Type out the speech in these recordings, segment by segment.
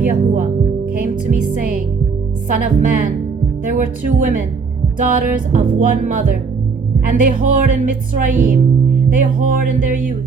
YAHUAH came to me saying, Son of man, there were 2 women, daughters of one mother, and they whored in Mitsrayim. They whored in their youth.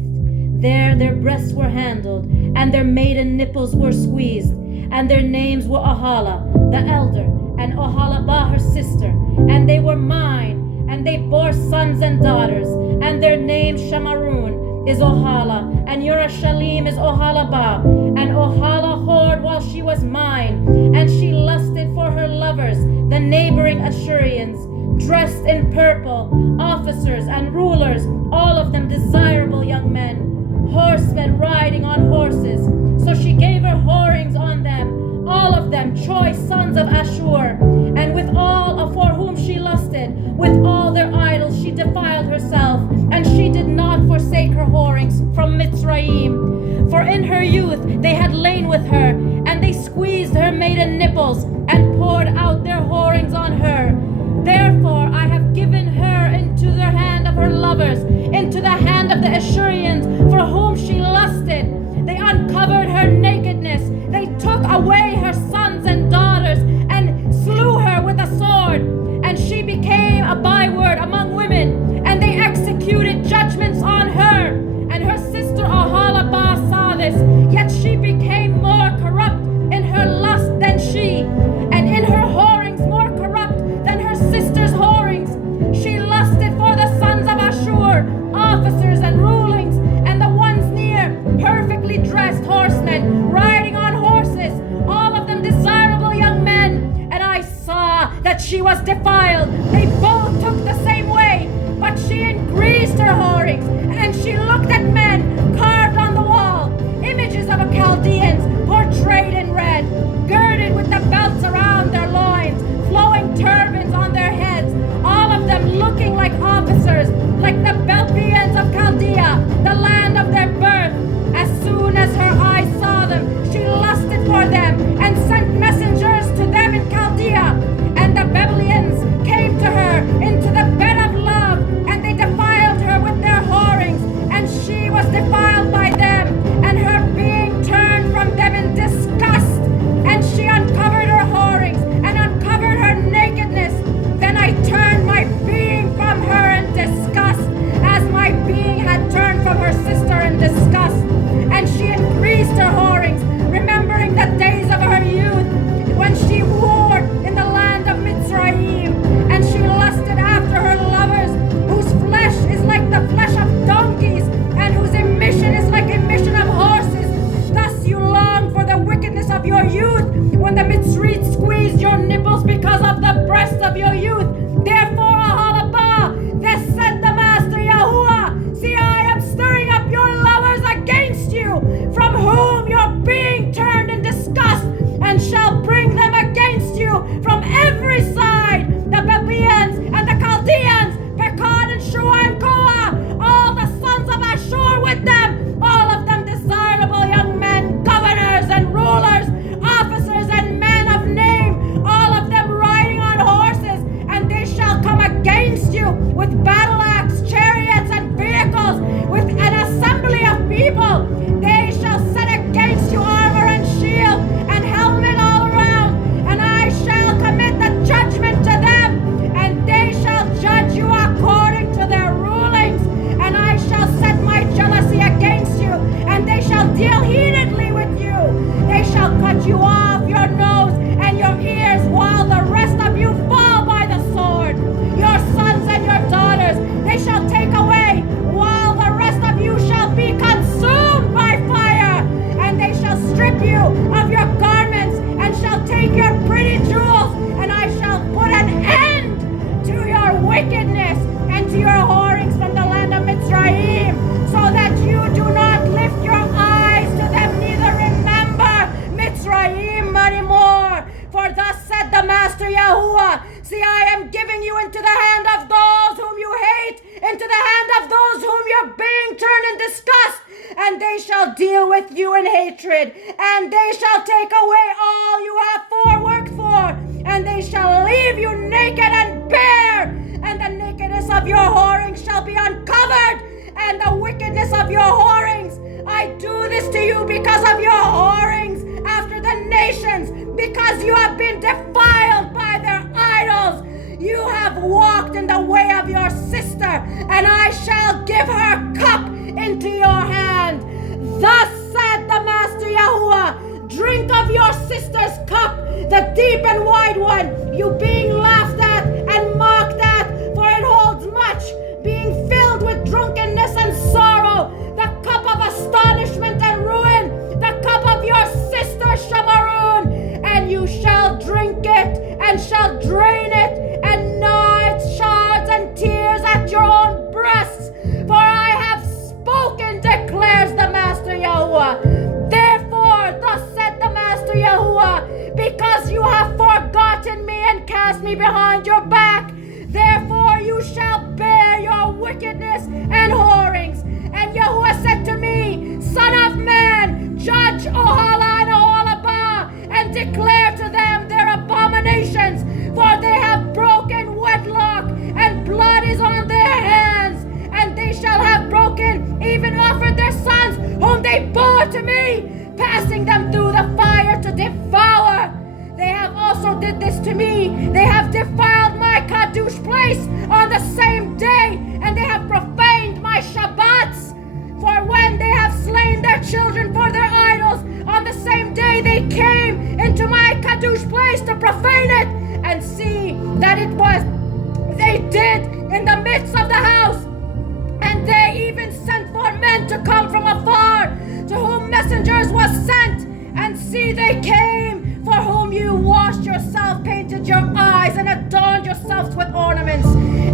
There their breasts were handled, and their maiden nipples were squeezed, and their names were YAHUAH, the elder, and YAHUAH, her sister, and they were mine, and they bore sons and daughters, and their name Shamarun is YAHUAH, and Yerushalayim is YAHUAH, and YAHUAH whored while she was mine, and she lusted for her lovers, the neighboring Ashurians, dressed in purple, officers and rulers, all of them desirable young men, horsemen riding on horses. So she gave her whorings on them, all of them choice sons of Ashor, and with all for whom she lusted, with all their idols she defiled herself, and she did not forsake her whorings from Mitsrayim. For in her youth they had lain with her, and they squeezed her maiden nipples, and poured out their whorings on her. Therefore I have given her into the hand of her lovers, into the hand of the Ashurians, for whom she lusted. They uncovered her nakedness. They took away her sons and daughters, and slew her with a sword. And she became a byword among women, and they executed judgments on her. And her sister YAHUAH saw this, yet she became more corrupt in her lust than she, and in her whorings more corrupt than her sister's whorings. She lusted for the sons of Ashur, officers and rulings, and the ones near, perfectly dressed horsemen, riding on horses, all of them desirable young men. And I saw that she was defiled. They both took the same way, but she increased her whorings, and she looked at men carved on the wall, images of Chaldeans portrayed in red, girded with the belts around their loins, flowing turbans on their heads, all of them looking like officers, like the Chaldeans of Chaldea, the land of their birth. As soon as her eyes saw them, she lusted for them, and sent messengers to them in Chaldea. And the Babylonians came to her into the bed of love, and they defiled her with their whorings, and she was defiled by them, and her being turned from them in disgust. And she uncovered her whorings, and uncovered her nakedness. Then I turned my being from her in disgust, as my being had turned from her sister in disgust. And she increased her whorings, remembering the days of her youth, when she whored in the land of Mitsrayim. And she lusted after her lovers, whose flesh is like the flesh of donkeys, and whose emission is like emission of horses. Thus you long for the wickedness of your youth, when the Mitsrayim squeezed your nipples because of the breast of your youth. Therefore, YAHUAH, thus said the Master YAHUAH, see, I am stirring up your lovers against you, from whom your being turned in disgust, and shall bring them against you from every side, the Babylonians and the Chaldeans, Pekod and Shua and Koah, all the sons of Ashur with them, all of them desirable young men, governors and rulers, officers and men of name, all of them riding on horses, and they shall come against you with battle axe, chariots and vehicles, with an assembly of people. They shall set against you armor and shield and helmet all around, and I shall commit the judgment to them, and they shall judge you according to their rulings. And I shall set my jealousy against you, and they shall deal heatedly with you. They shall cut you off your nose and your ears, while the rest of you fall by the sword. Your sons and your daughters they shall take away, while the rest of you shall be consumed by fire. And they shall strip you of your garments, and shall take your pretty jewels, and I shall put an end to your wickedness and to your whorings from the land of Mitsrayim, so that you do not lift your eyes to them, neither remember Mitsrayim anymore. For thus said the Master YAHUAH, see, I am giving you into the hand of those whom you hate, into the hand of those whom your being turned in disgust, and they shall deal with you in hatred, and they shall take away all you have worked for, and they shall leave you naked and bare, and the nakedness of your whorings shall be uncovered, and the wickedness of your whorings. I do this to you because of your whorings after the nations, because you have been defiled by their idols. You have walked in the way of your sister, and I shall give her cup into your hand. Thus said the Master Yahuwah, drink of your sister's cup, the deep and wide one, you being laughed at and mocked at, for it holds much, being filled with drunkenness and sorrow, the cup of astonishment and ruin, the cup of your sister Shamaroon, and you shall drink it and shall drain it and gnaw its shards and tears at your own breasts, for I have spoken, declares the Master Yahuwah. Therefore, thus said the Master Yahuwah, because you have forgotten me and cast me behind your back, therefore you shall bear your wickedness and whorings. And Yahuwah said to me, Son of man, judge Ohala and Oholabah, and declare to them their abominations, for they have broken wedlock, and blood is on their hands, and they shall have broken, even offered their sons, whom they bore to me, passing them through the fire to devour. They have also did this to me. They have defiled my Kadush place on the same day, and they have profaned my Shabbats. For when they have slain their children for their idols, on the same day they came into my Kadush place to profane it, and see that it was they did in the midst of the house. And they even sent for men to come from afar, to whom messengers was sent, and see they came, for whom you washed yourself, painted your eyes, and adorned yourselves with ornaments.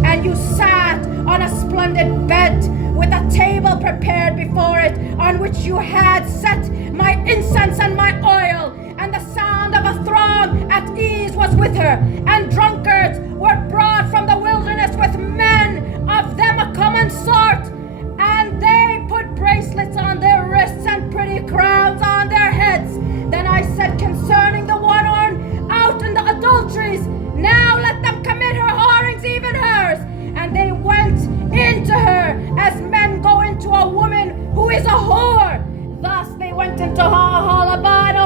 And you sat on a splendid bed, with a table prepared before it, on which you had set my incense and my oil, and the sound of a throng at ease was with her, and drunkards were brought from the wilderness with men of them a common sort, and they put bracelets on their wrists and pretty crowns on their heads. Then I said concerning the one out in the adulteries, now let them commit her whorings, even hers. And they went into her as men go into a woman who is a whore. Thus they went into Oholabah,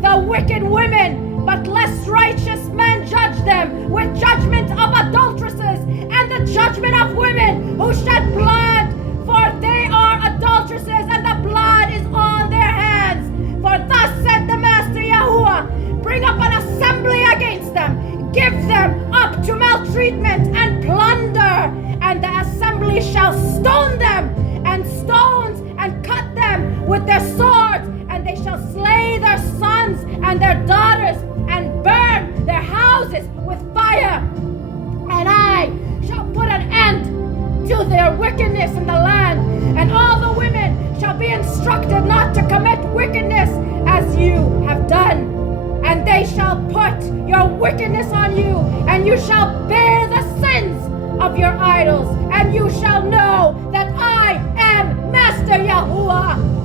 the wicked women, but less righteous men judge them with judgment of adulteresses and the judgment of women who shed blood, for they are adulteresses, and the blood is on their hands. For thus said the Master Yahuwah, bring up an assembly against them, give them up to maltreatment and plunder, and the assembly shall stone them, and stones, and cut them with their swords, and they shall slay their sons and their daughters, and burn their houses with fire. And I shall put an end to their wickedness in the land, and all the women shall be instructed not to commit wickedness as you have done. And they shall put your wickedness on you, and you shall bear the sins of your idols, and you shall know that I am Master Yahuwah.